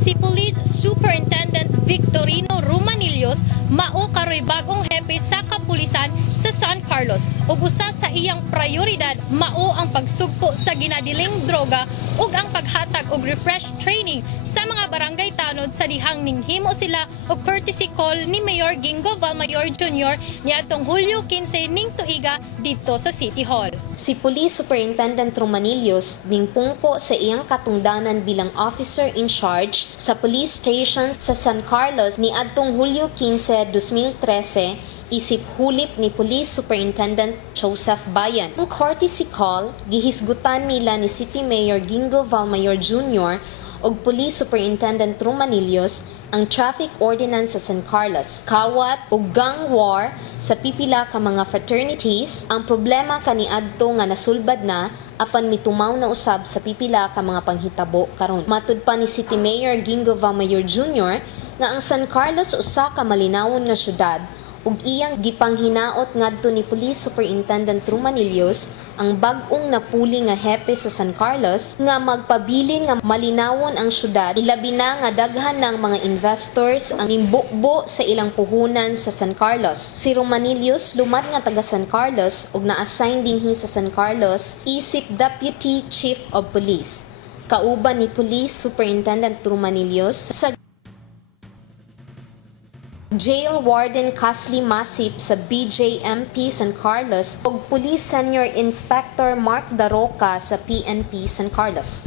Si Police Superintendent Victorino Romanillos mao karoy bagong hepe sa kapulisan sa San Carlos ug usa sa iyang prioridad mao ang pagsugpo sa ginadiling droga ug ang paghatag og refresh training sa mga barangay tanod sa dihang ninghimo sila og courtesy call ni Mayor Gingo Valmayor Jr. niadtong Hulyo 15 ning tuiga didto sa City Hall. Si Police Superintendent Romanillos ning pungko sa iyang katungdanan bilang officer in charge sa police station sa San Carlos ni adtong Hulyo 15, 2013 isip hulip ni Police Superintendent Joseph Bayan. Ang courtesy call gihisgutan nila ni City Mayor Gingo Valmayor Jr. ug Police Superintendent Romanillos ang traffic ordinance sa San Carlos, kawat ug gang war sa pipila ka mga fraternities. Ang problema kaniadto nga nasulbad na apan mitumaw na usab sa pipila ka mga panghitabo karon. Matud pa ni City Mayor Gingo Valmayor Jr. nga ang San Carlos usa ka malinawon nga syudad ug iyang gipanghinaot ngadto ni Police Superintendent Romanillos ang bag-ong napuli nga hepe sa San Carlos nga magpabilin nga malinawon ang syudad, ilabi na nga daghan ng mga investors ang nimbukbo sa ilang puhunan sa San Carlos. Si Romanillos lumad nga taga San Carlos ug na-assign dinhi sa San Carlos isip Deputy Chief of Police. Kauban ni Police Superintendent Romanillos sa Jail Warden Casly Masip sa BJMP San Carlos ug Police Senior Inspector Mark Daroca sa PNP San Carlos.